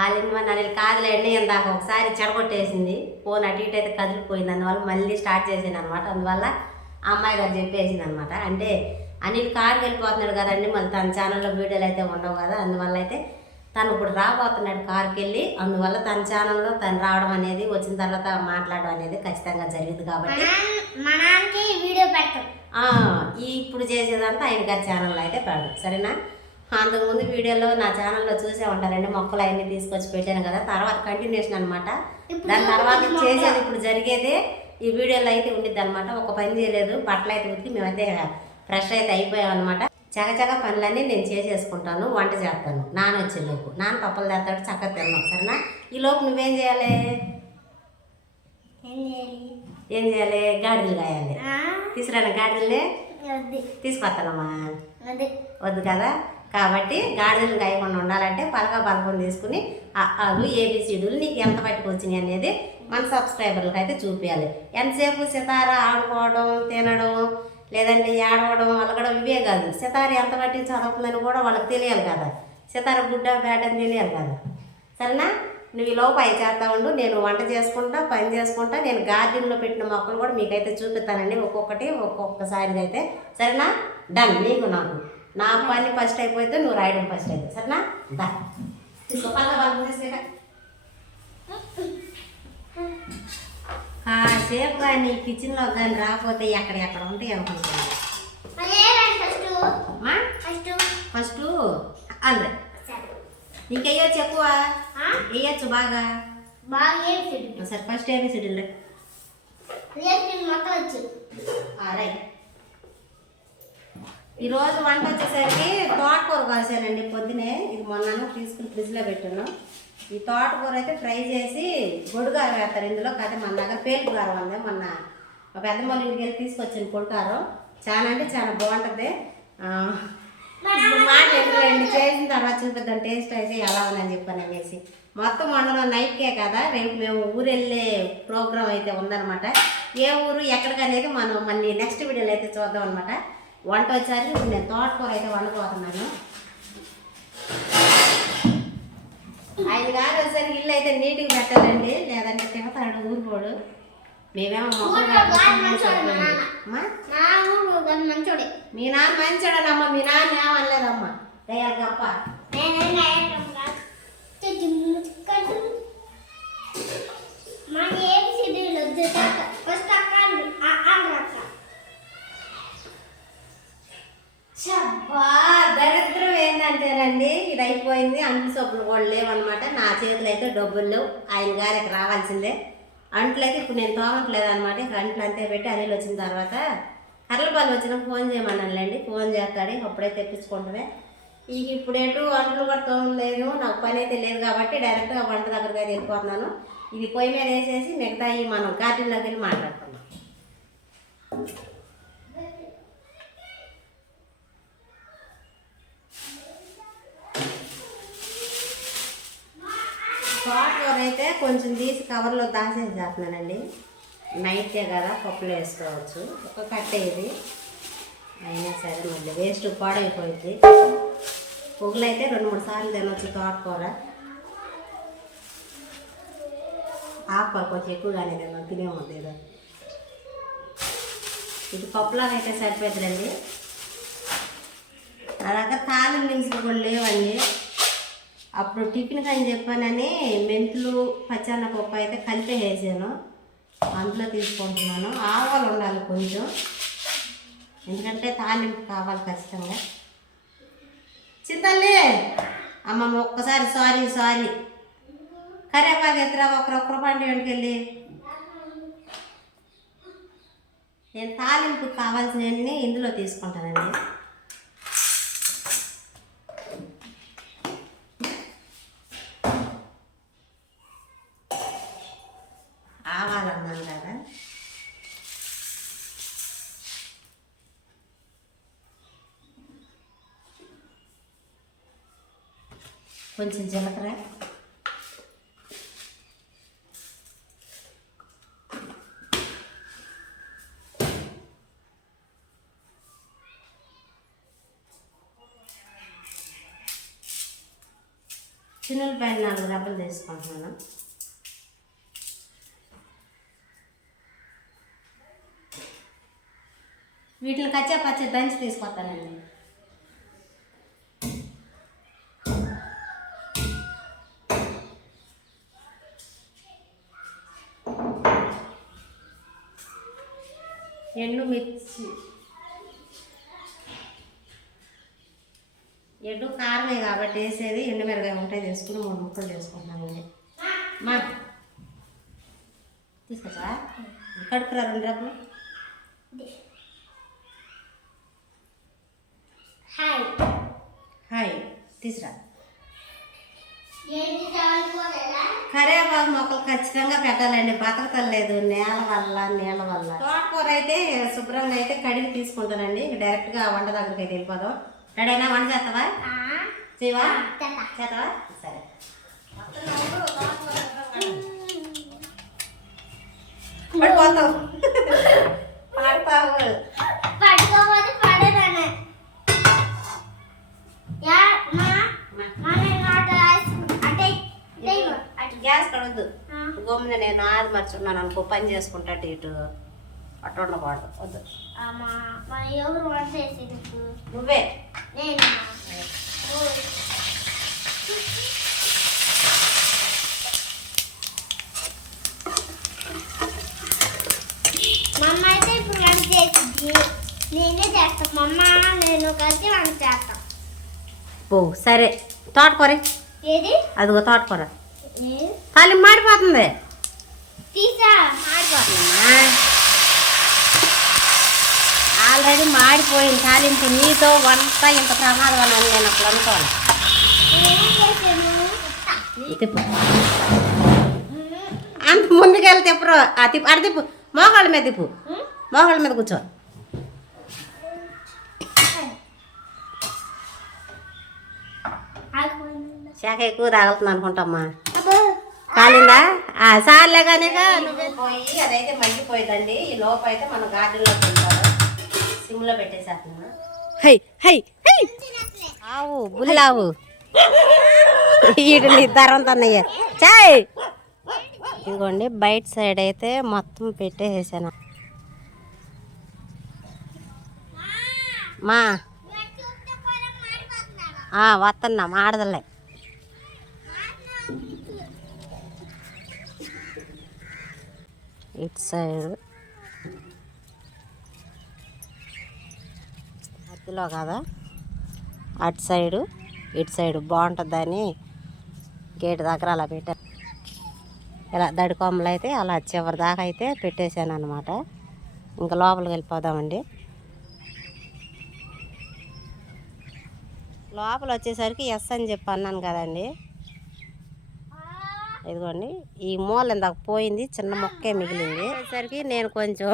ఆలిమ్మ నన్ను కాదులేండి ఇందాక ఒకసారి చెడగొట్టేసింది. ఫోన్ అటు ఇటు అయితే కదిలిపోయింది. అందువల్ల మళ్ళీ స్టార్ట్ చేసాను అనమాట అందువల్ల ఆ అమ్మాయి గారు చెప్పేసింది అనమాట అంటే అనిల్ కారు వెళ్ళిపోతున్నాడు కదండి మళ్ళీ తన ఛానల్లో వీడియోలు అయితే ఉండవు కదా. అందువల్ల అయితే తను ఇప్పుడు రాబోతున్నాడు కారుకి వెళ్ళి. అందువల్ల తన ఛానల్లో తను రావడం అనేది వచ్చిన తర్వాత మాట్లాడడం అనేది ఖచ్చితంగా జరిగింది కాబట్టి. వీడియో పెడతాం. ఈ ఇప్పుడు చేసేదంతా ఆయన గారి ఛానల్లో అయితే పెడదు. సరేనా? అంతకుముందు వీడియోలో నా ఛానల్లో చూసే ఉంటారండి మొక్కలు అవన్నీ తీసుకొచ్చి పెట్టాను కదా తర్వాత కంటిన్యూషన్ అనమాట దాని తర్వాత చేసేది ఇప్పుడు జరిగేదే ఈ వీడియోలో అయితే ఉండిద్ది అనమాట ఒక పని చేయలేదు బట్టలు అయితే ఉతికి మేమైతే ఫ్రెష్ అయితే అయిపోయాం అనమాట చకచక పనులన్నీ నేను చేసేసుకుంటాను వంట చేస్తాను. నాన్న వచ్చేలోపు. నాన్న పప్పలు తెస్తాడు చక్కగా తిన్నాం సరేనా? ఈ లోపు నువ్వేం చేయాలి? ఏం చేయాలి? గాడిదలు కాయాలి. తీసుకురాను గాడిదల్ని? వద్దు. తీసుకొస్తానమ్మా. వద్దు కదా? కాబట్టి గాడిదలు గాయకుండా ఉండాలంటే పలక పలకం తీసుకుని అలు ఏబిసిడులు నీకు ఎంత పట్టుకొచ్చినాయి అనేది మన సబ్స్క్రైబర్లకు అయితే చూపించాలి ఎంతసేపు సితార ఆడుకోవడం తినడం లేదంటే ఏడవడం అలగడం ఇవే కాదు. సితార ఎంత పట్టి చదువుతుందని కూడా వాళ్ళకి తెలియాలి కదా. సితార గుడ్డ బ్యాడ్ అని తెలియాలి కదా. సరేనా? నువ్వు ఈ లోపు అవి చేస్తా ఉండు నేను వంట చేసుకుంటా పని చేసుకుంటా నేను గార్డెన్లో పెట్టిన మొక్కలు కూడా మీకైతే చూపిస్తానండి ఒక్కొక్కటి ఒక్కొక్కసారి అయితే. సరేనా? డన్ నీకు నాకు. నా పని ఫస్ట్ అయిపోతే నువ్వు రాయడం ఫస్ట్ అయితే సరేనా? దా తీసుకో పళ్ళ వాళ్ళు తీసుకెళ్ళ కాసేపు కానీ కిచెన్లో కానీ రాకపోతే ఎక్కడ ఎక్కడ ఉంటాయి అనుకుంటున్నాను ఫస్ట్ అమ్మా ఫస్ట్ ఫస్ట్ అందరే సరే. నీకు వేయచ్చు ఎక్కువ? వేయచ్చు బాగా? సరే ఫస్ట్ ఏబిసిడీలు రైట్. ఈరోజు వంట వచ్చేసరికి తోటకూర కాసానండి పొద్దునే. ఇది మొన్న తీసుకుని ఫ్రిడ్జ్లో పెట్టాను. ఈ తోటకూర అయితే ఫ్రై చేసి గొడుగారు వేస్తారు. ఇందులో కదా మన దగ్గర పేలుపు గారం ఉంది. మొన్న మా పెద్దమ్మ ఇంటికి వెళ్ళి తీసుకొచ్చిన పొడికారం చాలా అంటే చాలా బాగుంటుంది. ఆ, మాట చేసిన తర్వాత చూపిద్దాం. టేస్ట్ అయితే ఎలా ఉందని చెప్పాను అనేసి. మొత్తం వండడం నైట్కే కదా. రేపు మేము ఊరు వెళ్ళే ప్రోగ్రాం అయితే ఉందన్నమాట. ఏ ఊరు ఎక్కడికనేది మనం మళ్ళీ నెక్స్ట్ వీడియోలో అయితే చూద్దాం అనమాట వంట వచ్చారు ఇప్పుడు నేను తోటకూర అయితే వండుకోతున్నాను ఆయన గారు వచ్చేసరికి ఇల్లు అయితే నీట్గా పెట్టాలండి లేదంటే తిడతాడు ఊరుకోడు. మేమేమో మీ? నాన్న మంచాడనమ్మా మీ నాన్న ఏమనలేదమ్మా. దయాలు గప్ప నేనే చిక్కడు మన ఏం సిటీలు వద్దు ఫస్ట్ అక్కడ అక్క చబ్బా దరిద్రం ఏంటంటేనండి ఇది అయిపోయింది అంట్లు సొప్పులు కూడా లేవన్నమాట నా చేతులు అయితే డబ్బులు లేవు ఆయన గారికి రావాల్సిందే అంట్లు అయితే ఇప్పుడు నేను తోమట్లేదు అనమాట ఇక అంట్లు అంతే వచ్చిన తర్వాత కర్రలపాలు వచ్చిన ఫోన్ చేయమన్నానులేండి ఫోన్ చేస్తాడు అప్పుడే తెప్పించుకుంటుంది ఇక ఇప్పుడు ఎటు వంటలు కూడా లేదు నాకు పని అయితే లేదు కాబట్టి డైరెక్ట్గా వంట దగ్గరికి అయితే వెళ్ళిపోతున్నాను. ఇది పొయ్యి మీద వేసేసి మిగతా మనం గార్డెన్లోకి వెళ్ళి మాట్లాడుకుందాం. తోటకూర అయితే కొంచెం తీసి కవర్లో దాచేసి చేస్తున్నానండి. నైటే కదా పప్పులో వేసుకోవచ్చు. ఒక కట్టేది అయినా సరే మళ్ళీ వేస్ట్ పాడైపోయింది. పొగులు అయితే రెండు మూడు సార్లు తినొచ్చు తోటకూర. ఆకుకూర కొంచెం ఎక్కువగానే తిన్నాం తినే ఉంది ఇది పప్పులాగా అయితే సరిపోతుందండి. నా దగ్గర తాలింపు దినుసులు కూడా లేవండి. అప్పుడు టిఫిన్ అని చెప్పానని మెంతులు పచ్చన్నపప్పు అయితే కలిపి వేసాను. అందులో తీసుకుంటున్నాను. ఆవాలు ఉండాలి కొంచెం. ఎందుకంటే తాలింపు కావాలి ఖచ్చితంగా. చింతల్లి అమ్మమ్మ ఒక్కసారి సారీ సారీ. కరేపాకు ఎత్తురా ఒకరొక్కరు పండి వెళ్ళి. నేను తాలింపు కావాల్సినవన్నీ ఇందులో తీసుకుంటానండి. కొంచెం జీలకర్ర. చిన్నపైన నాలుగు రబ్బలు తీసుకుంటున్నాను. వీటిని కచ్చా పచ్చ దంచి తీసుకొస్తానండి. ఎండు మిర్చి ఎండు కారమే కాబట్టి వేసేది ఎండు మిరగాయ ఉంటే తీసుకుని మూడు ముక్కలు చేసుకుంటామండి మా తీసుకొచ్చా? కడుపురా రెండు డబ్బులు హాయ్ హాయ్ తీసురా కరివేపాకు మొక్కలు ఖచ్చితంగా పెట్టాలండి. బతకతలేదు నేల వల్ల నీళ్ళ వల్ల. తోటకూర అయితే శుభ్రంగా అయితే కడిగి తీసుకుంటానండి. డైరెక్ట్గా వంట దగ్గరికి అయితే వెళ్ళిపోదాం. రెడైనా? వంట చేస్తావా? చేస్తా. చేస్తావా? సరే. పడిపోతావు. పడతావు. పడదానే యా మా మా నేను అటు గ్యాస్ కడవద్దు. గమ్మున నేను ఆది మర్చున్నాను అనుకో పని చేసుకుంటా ఇటు. అట్టు ఉండకూడదు వద్దు. ఎవరు వంట నువ్వే. నేను? మా అమ్మ అయితే ఇప్పుడు వంట చేసింది నేనే చేస్తాను మా అమ్మ నేను కలిసి వంట చేస్తాం. ఓ సరే. తోటకూర. ఏది? అదిగో తోటకూర? తల్లి మాడిపోతుంది. మాడిపోతుందమ్మా ఆల్రెడీ మాడిపోయింది. తాలింపు నీతో వంట ఇంత ప్రమాదం అని నేను అప్పుడు అనుకోను. తిప్పు అంత ముందుకెళ్ళి తిప్పరు. ఆ తిప్పు అడ తిప్పు. మోకాళ్ళ మీద తిప్పు. మోకాళ్ళ మీద కూర్చో. శాఖ ఎక్కువ తాగుతుంది అనుకుంటామ్మా. కాలిందా? సార్లే కానీ పోయి అదైతే మగ్గిపోయిందండి. ఈ లోపు అయితే మన గార్డెన్లో సిమ్లో హై హై హై. ఆవు బుల్లావు. వీటిని ధరంతన్నయ్య చాయ్. ఇదిగోండి బయట సైడ్ అయితే మొత్తం పెట్టేసాను మా. వస్తున్నా మాడదలే ఇటు సైడ్. మధ్యలో కదా? అటు సైడు ఇటు సైడు. బాగుంటుందని గేట్ దగ్గర అలా పెట్టాను ఇలా దడి కొమ్మలు అయితే అలా చివరి దాకా అయితే పెట్టేశాను అనమాట ఇంకా లోపలికి వెళ్ళిపోదామండి. లోపల వచ్చేసరికి ఎస్ అని చెప్పి అన్నాను కదండి. ఇదిగోండి ఈ మూల ఇందాక పోయింది చిన్న మొక్కే మిగిలింది. సరికి నేను కొంచెం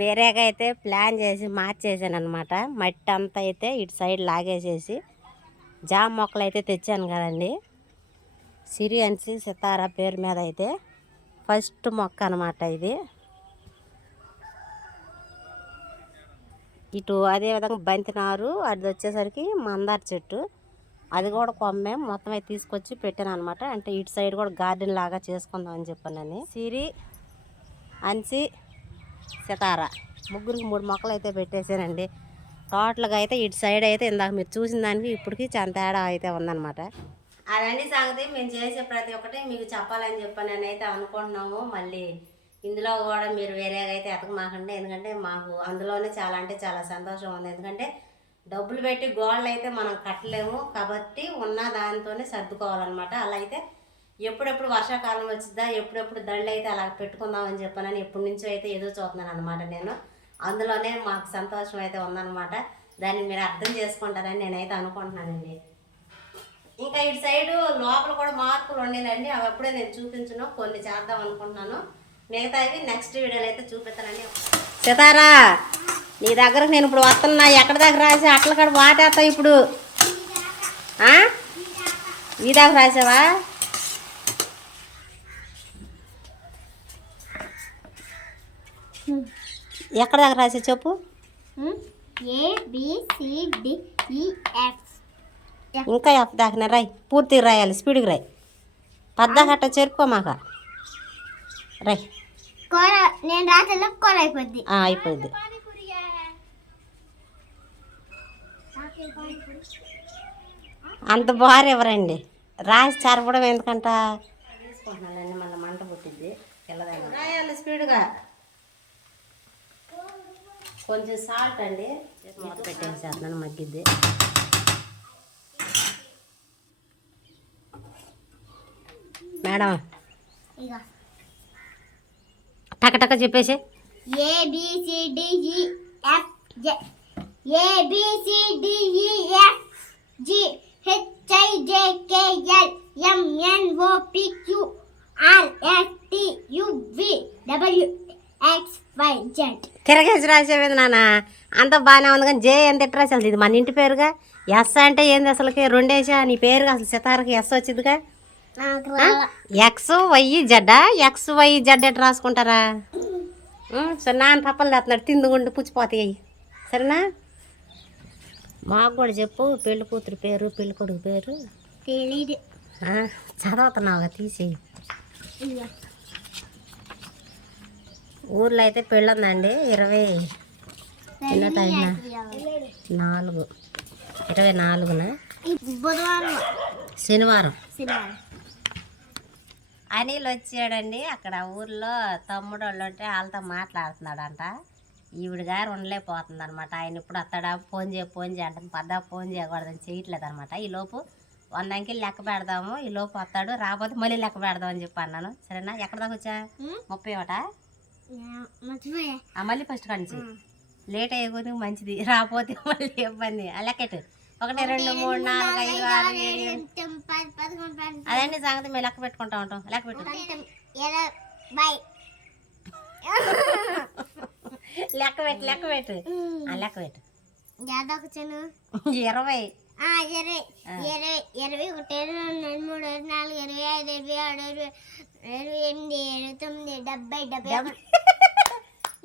వేరేగా అయితే ప్లాన్ చేసి మార్చేసాను అనమాట మట్టి అంతా అయితే ఇటు సైడ్ లాగేసేసి జామ మొక్కలు అయితే తెచ్చాను కదండి. సిరియన్సి సితారా పేరు మీద అయితే ఫస్ట్ మొక్క అనమాట ఇది. ఇటు అదేవిధంగా బంతినారు అది వచ్చేసరికి మందార చెట్టు. అది కూడా కొమ్మే మొత్తం అయితే తీసుకొచ్చి పెట్టాను అనమాట అంటే ఇటు సైడ్ కూడా గార్డెన్ లాగా చేసుకుందాం అని చెప్పానని. సిరి అన్సి సితార. ముగ్గురికి మూడు మొక్కలు అయితే పెట్టేశానండి టోటల్గా అయితే ఇటు సైడ్ అయితే ఇందాక మీరు చూసిన దానికి ఇప్పటికి చాలా తేడా అయితే ఉందన్నమాట. అదండి సంగతి. మేము చేసే ప్రతి ఒక్కటి మీకు చెప్పాలని చెప్పాను అయితే అనుకుంటున్నాము. మళ్ళీ ఇందులో కూడా మీరు వేరేగా అయితే ఎతకమాకండి. ఎందుకంటే మాకు అందులోనే చాలా అంటే చాలా సంతోషం ఉంది. ఎందుకంటే డబ్బులు పెట్టి గోళ్ళు అయితే మనం కట్టలేము. కాబట్టి ఉన్న దానితోనే సర్దుకోవాలన్నమాట. అలా అయితే ఎప్పుడెప్పుడు వర్షాకాలం వచ్చిద్దా ఎప్పుడెప్పుడు దళ్ళు అయితే అలా పెట్టుకుందామని చెప్పానని ఎప్పటి నుంచో అయితే ఏదో చూస్తున్నాను అనమాట నేను. అందులోనే మాకు సంతోషం అయితే ఉందన్నమాట. దాన్ని మీరు అర్థం చేసుకుంటారని నేనైతే అనుకుంటున్నానండి. ఇంకా ఇటు సైడు లోపల కూడా మార్పులు ఉండేనండి అవి అప్పుడే నేను చూపించను కొన్ని చేద్దాం అనుకుంటున్నాను. మిగతావి నెక్స్ట్ వీడియోలో అయితే చూపిస్తానని సితారా నీ దగ్గరకు నేను ఇప్పుడు వస్తున్నా. ఎక్కడ దగ్గర రాసి అట్ల కాడ వాటేస్తా ఇప్పుడు? ఈ దాకా రాసావా? ఎక్కడ దాకా రాసా చెప్పు? ఎఫ్ ఇంకా ఎఫ్ దాకిన రాయి. పూర్తిగా రాయాలి. స్పీడ్గా రాయి. పద్దాకట్ట చెరుపుకోమాక రాయ్. కూర నేను రాత్రిలో కూర అయిపోద్ది. ఆ, అయిపోయింది అంత బారు ఎవరండి? రాసి చరపడం ఎందుకంట? మళ్ళీ మంట పుట్టింది రాయాలి స్పీడ్గా. కొంచెం సాల్ట్ అండి. మూత పెట్టేసేస్తున్నాను మగ్గిద్ది. మేడం ఇక టక చెప్పేసి తిరగేసి రాసేవేది నాన్న? అంత బాగానే ఉంది కానీ జే ఎంత ఎట్లా రాసేది ఇది మన ఇంటి పేరుగా? ఎస్ అంటే ఏంది అసలుకి? రెండేసా? నీ పేరుగా అసలు సితారకి ఎస్ వచ్చిందిగా? X Y Z X Y Z at రాసుకుంటారా? సరే నాన్న తప్పలు తెస్తున్నాడు. తిందుగుండి పుచ్చిపోతాయి సరేనా? మాకు కూడా చెప్పు పెళ్ళి కూతురు పేరు పెళ్ళి కొడుకు పేరు. ఆ, చదువుతున్నావుగా తీసి ఇక ఊర్లో అయితే పెళ్ళి ఉందండి ఇరవై ఎన్నో టైం నాలుగు. ఇరవై నాలుగున? శనివారం. సినిమా అనిల్ వచ్చాడండి అక్కడ ఊర్లో తమ్ముడు వాళ్ళు ఉంటే వాళ్ళతో మాట్లాడుతున్నాడంట. ఈవిడ గారు ఉండలేకపోతుంది అనమాట ఆయన ఇప్పుడు వస్తాడా? ఫోన్ చేయ ఫోన్ చేయ అంటే పద్దా ఫోన్ చేయకూడదని చేయట్లేదు అనమాట ఈ లోపు వంద అంకెలు లెక్క పెడదాము. ఈ లోపు వస్తాడు రాకపోతే మళ్ళీ లెక్క పెడదాం అని చెప్పి అన్నాను. సరేనా? ఎక్కడ దాకా వచ్చా? ముప్పై ఒకట? మళ్ళీ ఫస్ట్ కానించి లేట్ అయ్యే మంచిది. రాకపోతే మళ్ళీ ఇబ్బంది. ఆ లెక్కెట్టు ఒకటి రెండు మూడు నాలుగు ఐదు ఆరు ఏడు అదండి సంగతి మేము లెక్క పెట్టుకుంటా ఉంటాం. లెక్క పెట్టు. ఇరవై లెక్క పెట్టు లెక్క పెట్టు. లెక్క పెట్టు. ఇరవై. ఇరవై ఇరవై ఇరవై ఒకటి ఇరవై రెండు మూడు ఇరవై నాలుగు ఇరవై ఐదు ఇరవై ఆరు ఇరవై ఇరవై ఎనిమిది ఇరవై తొమ్మిది డెబ్బై డెబ్బై డెబ్బై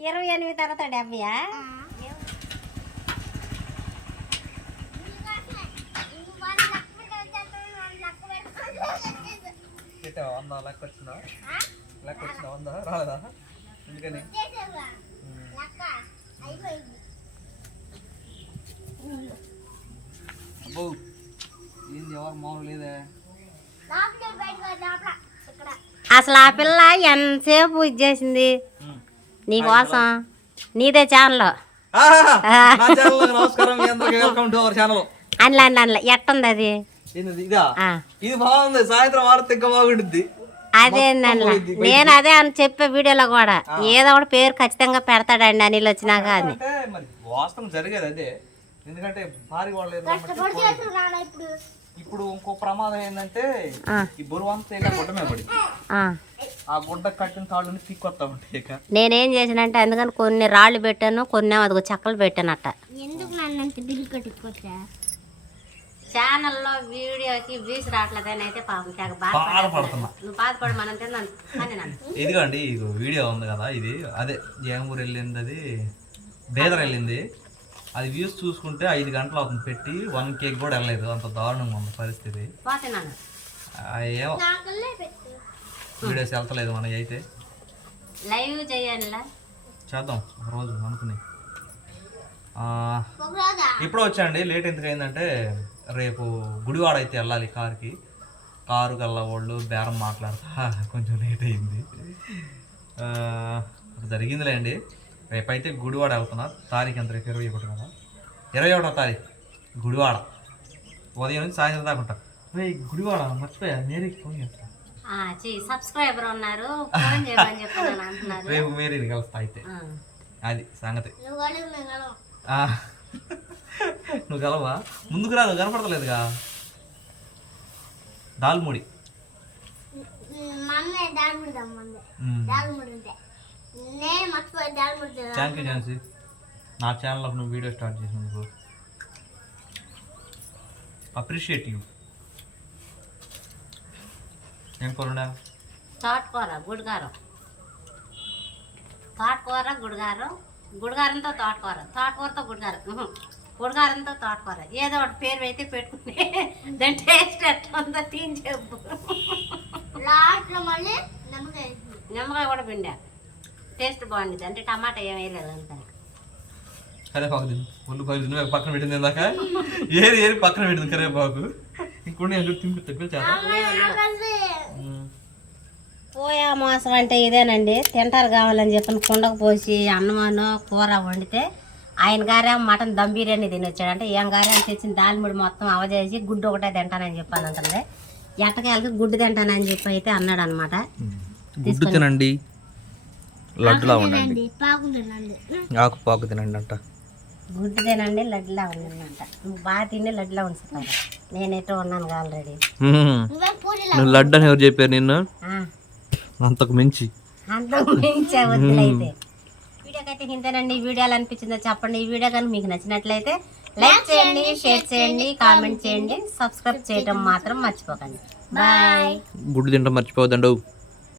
ఇరవై ఎనిమిది తర్వాత డెబ్బయా? పెట్టావా వంద? లెక్క వచ్చిందా? లెక్క వచ్చిందా? వంద? రాలేదా? ఎందుకని అబ్బో ఏంది? ఎవరు మామూలు లేదే? అసలు ఆ పిల్ల ఎంతసేపు ఇది చేసింది? నీకోసం నీదే ఛానల్ నమస్కారం. Welcome to our channel Anila Anila Anila. ఎట్టుంది అది? ఇదా? ఆ, ఇది బాగుంది. సాయంత్రం వాడితే ఇంకా బాగుంటుంది. అదేందనిలా నేను అదే అని చెప్పే వీడియోలో కూడా ఏదో ఒకటి పేరు ఖచ్చితంగా పెడతాడండి అనిల్ వచ్చినాక అది వాస్తవం జరిగేది అదే. ఎందుకంటే భారీ వాళ్ళు ఇప్పుడు? ఇప్పుడు ఇంకో ప్రమాదం ఏంటంటే ఈ బరువంతా ఇక గుడ్డ మీద పడి ఆ. ఆ గుడ్డ కట్టిన తాళ్ళని పీక్కొస్తా ఉంటాయి ఇక. నేనేం చేసానంటే అందుకని కొన్ని రాళ్ళు పెట్టాను కొన్ని అదిగో చెక్కలు పెట్టానట. ఎందుకు నన్ను అంత బిల్లు కట్టుకోవచ్చా ఛానల్లో వీడియోకి వ్యూస్ రావట్లేదని అయితే పాపం తెగ బాధపడుతున్నా. నువ్వు బాధపడు మనం తిన్నాను నన్ను ఇదిగోండి ఇది వీడియో ఉంది కదా ఇది అదే జయంపూర్ వెళ్ళింది అది బేదర్ వెళ్ళింది. అది వ్యూస్ చూసుకుంటే ఐదు గంటలు అవుతుంది పెట్టి వన్ కేక్ కూడా వెళ్ళలేదు. అంత దారుణంగా ఉంది పరిస్థితి. ఏమో. నాకల్లే పెట్టు. వీడియోస్ వెళ్తలేదు మనకి అయితే. లైవ్ చేయాలిలా? చేద్దాం ఒక రోజు అనుకుని. ఆ, ఒక రోజా? ఇప్పుడు వచ్చాండి లేట్ ఎందుకు అయిందంటే రేపు గుడివాడ అయితే వెళ్ళాలి కార్కి. కారు గల్ల వాళ్ళు బేరం మాట్లాడతా. కొంచెం లేట్ అయింది. ఆ, ఇప్పుడు జరిగిందిలేండి. రేపైతే గుడివాడ వెళ్తున్నా. తారీఖు ఎంత రేపు? ఇరవై ఒకటి కదా? ఇరవై ఒకటో తారీఖు. గుడివాడ. ఉదయం నుంచి సాయంత్రం దాకా ఉంటా. రేయ్, గుడివాడ మర్చిపోయా? మేరీకి ఫోన్ చేస్తా. సబ్స్క్రైబర్ ఉన్నారు. రేపు మేరీని కలుస్తా అయితే. అది సంగతి. నువ్వు కలవా? ముందుకు రా నువ్వు కనపడతలేదుగా దాల్ముడి థ్యాంక్ యూ ఝాన్సీ. నా ఛానల్లో నువ్వు వీడియో స్టార్ట్ చేసినందుకు. అప్రిషియేట్ యూ ఏం కొరుడా తోటకూర గుడిగారం. తోటకూర గుడిగారం. గుడిగారంతో తోటకూర తోటకూరతో గుడిగారం. ఉహు. గుడిగారంతో తోటకూర. ఏదో ఒకటి పేరు అయితే పెట్టుకుని దాని టేస్ట్ ఎట్లా ఉందో తిని చెప్పు. లాస్ట్లో మళ్ళీ నమ్మకాయ నిమ్మకాయ కూడా పిండా. టేస్ట్ బాగుంది అంటే టమాటా ఏం వేయలేదు అందుకని కరేపాకు తిను. ఉల్లిపాయలు తిను. పక్కన పెట్టింది ఇందాక ఏరి ఏరి పక్కన పెట్టింది కరేపాకు. ఇంకొండి ఎందుకు తింపి పోయా మోసం అంటే ఇదేనండి. తింటారు కావాలని చెప్పి కుండకు పోసి అన్నమాను కూర వండితే ఆయన గారే మటన్ దమ్ బిర్యానీ తినొచ్చాడు. అంటే ఏం గారే అని తెచ్చిన దాలిముడి మొత్తం అవజేసి గుడ్డు ఒకటే తింటానని చెప్పాను అంటుంది ఎట్టకాయలకి గుడ్డు తింటానని చెప్పి అయితే అన్నాడు అనమాట గుడ్డు తినండి. లడ్డులా ఉండండి. ఆకు పాకు తినండి అంట గుడ్డు తినండి లడ్డులా నువ్వు బాగా తిని లడ్డులా ఉంచుతాను నేనైతే ఉన్నాను ఆల్రెడీ నువ్వు లడ్డు అని ఎవరు చెప్పారు నిన్ను? అంతకు మించి. అంతకు మించే వద్దులైతే. వీడియోకైతే ఇంతేనండి ఈ వీడియోలు అనిపించిందో చెప్పండి. ఈ వీడియో కానీ మీకు నచ్చినట్లయితే లైక్ చేయండి షేర్ చేయండి కామెంట్ చేయండి. సబ్స్క్రైబ్ చేయడం మాత్రం మర్చిపోకండి. బాయ్ గుడ్డు తింటాం మర్చిపోవద్దండు.